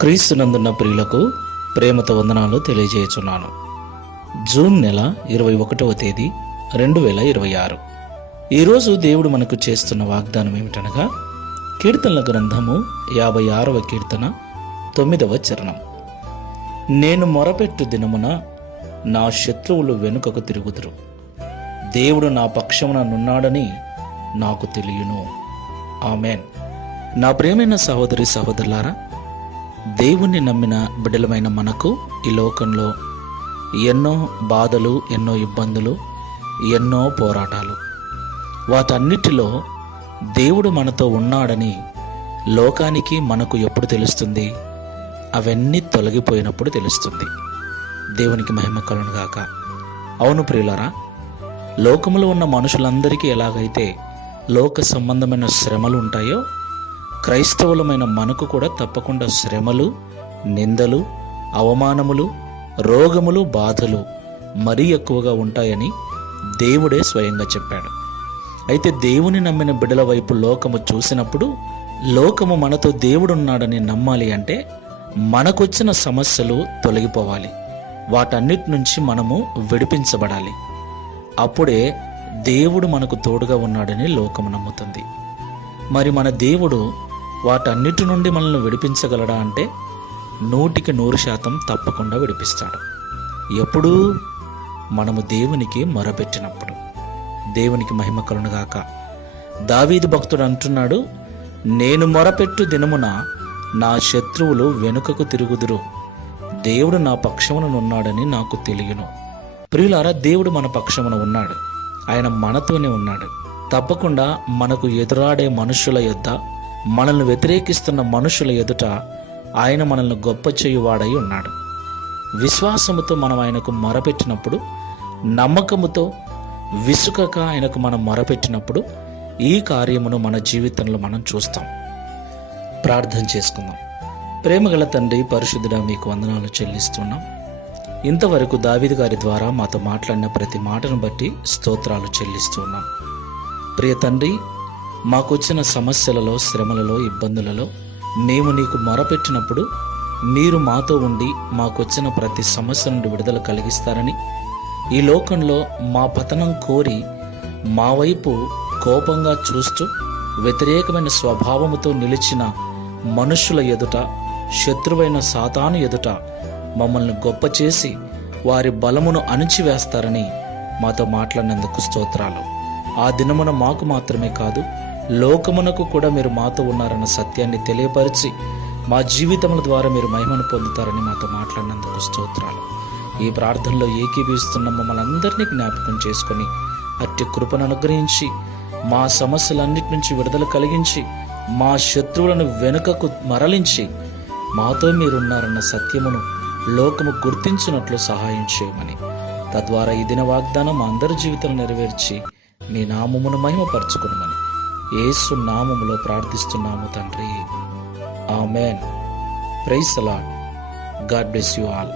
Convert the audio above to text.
క్రీస్తునందున్న ప్రియులకు ప్రేమతో వందనాలు తెలియజేయుచున్నాను. జూన్ నెల 21వ తేదీ 2026. ఈరోజు దేవుడు మనకు చేస్తున్న వాగ్దానం ఏమిటనగా, కీర్తనల గ్రంథము 56వ కీర్తన 9వ చరణం. నేను మొరపెట్టు దినమున నా శత్రువులు వెనుకకు తిరుగుదురు, దేవుడు నా పక్షమున నున్నాడని నాకు తెలియను. ఆమెన్. నా ప్రియమైన సహోదరి సహోదరులారా, దేవుణ్ణి నమ్మిన బిడ్డలమైన మనకు ఈ లోకంలో ఎన్నో బాధలు, ఎన్నో ఇబ్బందులు, ఎన్నో పోరాటాలు. వాటన్నిటిలో దేవుడు మనతో ఉన్నాడని లోకానికి మనకు ఎప్పుడు తెలుస్తుంది? అవన్నీ తొలగిపోయినప్పుడు తెలుస్తుంది. దేవునికి మహిమ కలుగును గాక. అవును ప్రియులారా, లోకములో ఉన్న మనుషులందరికీ ఎలాగైతే లోక సంబంధమైన శ్రమలు ఉంటాయో, క్రైస్తవులమైన మనకు కూడా తప్పకుండా శ్రమలు, నిందలు, అవమానములు, రోగములు, బాధలు మరీ ఎక్కువగా ఉంటాయని దేవుడే స్వయంగా చెప్పాడు. అయితే దేవుని నమ్మిన బిడ్డల వైపు లోకము చూసినప్పుడు, లోకము మనతో దేవుడున్నాడని నమ్మాలి అంటే మనకొచ్చిన సమస్యలు తొలగిపోవాలి, వాటన్నిటి నుంచి మనము విడిపించబడాలి. అప్పుడే దేవుడు మనకు తోడుగా ఉన్నాడని లోకము నమ్ముతుంది. మరి మన దేవుడు వాటన్నిటి నుండి మనల్ని విడిపించగలడా అంటే 100% తప్పకుండా విడిపిస్తాడు. ఎప్పుడు? మనము దేవునికి మొరపెట్టినప్పుడు. దేవునికి మహిమ కలుగునుగాక. దావీదు భక్తుడు అంటున్నాడు, నేను మొరపెట్టు దినమున నా శత్రువులు వెనుకకు తిరుగుదురు, దేవుడు నా పక్షమున ఉన్నాడని నాకు తెలియను. ప్రియులారా, దేవుడు మన పక్షమున ఉన్నాడు. ఆయన మనతోనే ఉన్నాడు. తప్పకుండా మనకు ఎదురాడే మనుషుల యొద్ద, మనల్ని వ్యతిరేకిస్తున్న మనుషుల ఎదుట ఆయన మనల్ని గొప్ప చేయువాడై ఉన్నాడు. విశ్వాసముతో మనం ఆయనకు మొరపెట్టినప్పుడు, నమ్మకముతో విసుకక ఆయనకు మనం మొరపెట్టినప్పుడు ఈ కార్యమును మన జీవితంలో మనం చూస్తాం. ప్రార్థన చేసుకుందాం. ప్రేమగల తండ్రి, పరిశుద్ధుడా, మీకు వందనాలు చెల్లిస్తున్నాం. ఇంతవరకు దావీదు గారి ద్వారా మాతో మాట్లాడిన ప్రతి మాటను బట్టి స్తోత్రాలు చెల్లిస్తున్నాం. ప్రియ తండ్రి, మాకొచ్చిన సమస్యలలో, శ్రమలలో, ఇబ్బందులలో మేము నీకు మొరపెట్టినప్పుడు మీరు మాతో ఉండి మాకొచ్చిన ప్రతి సమస్య నుండి విడుదల కలిగిస్తారని, ఈ లోకంలో మా పతనం కోరి మా వైపు కోపంగా చూస్తూ వ్యతిరేకమైన స్వభావముతో నిలిచిన మనుషుల ఎదుట, శత్రువైన సాతాను ఎదుట మమ్మల్ని గొప్ప చేసి వారి బలమును అణిచివేస్తారని మాతో మాట్లాడినందుకు స్తోత్రాలు. ఆ దినమున మాకు మాత్రమే కాదు, లోకమునకు కూడా మీరు మాతో ఉన్నారన్న సత్యాన్ని తెలియపరిచి మా జీవితముల ద్వారా మీరు మహిమను పొందుతారని మాతో మాట్లాడినందుకు స్తోత్రాలు. ఈ ప్రార్థనలో ఏకీభవిస్తున్న మమ్మల్ని అందరినీ జ్ఞాపకం చేసుకొని అట్టి కృపను అనుగ్రహించి మా సమస్యలన్నిటి నుంచి విడుదల కలిగించి మా శత్రువులను వెనుకకు మరలించి మాతో మీరున్నారన్న సత్యమును లోకము గుర్తించినట్లు సహాయం చేయమని, తద్వారా ఈ దిన వాగ్దానం మా అందరి జీవితం నెరవేర్చి నీ నామమును మహిమపరచుకునమని యేసు నామములో ప్రార్థిస్తున్నాము తండ్రి. Amen. Praise the Lord. God bless you all.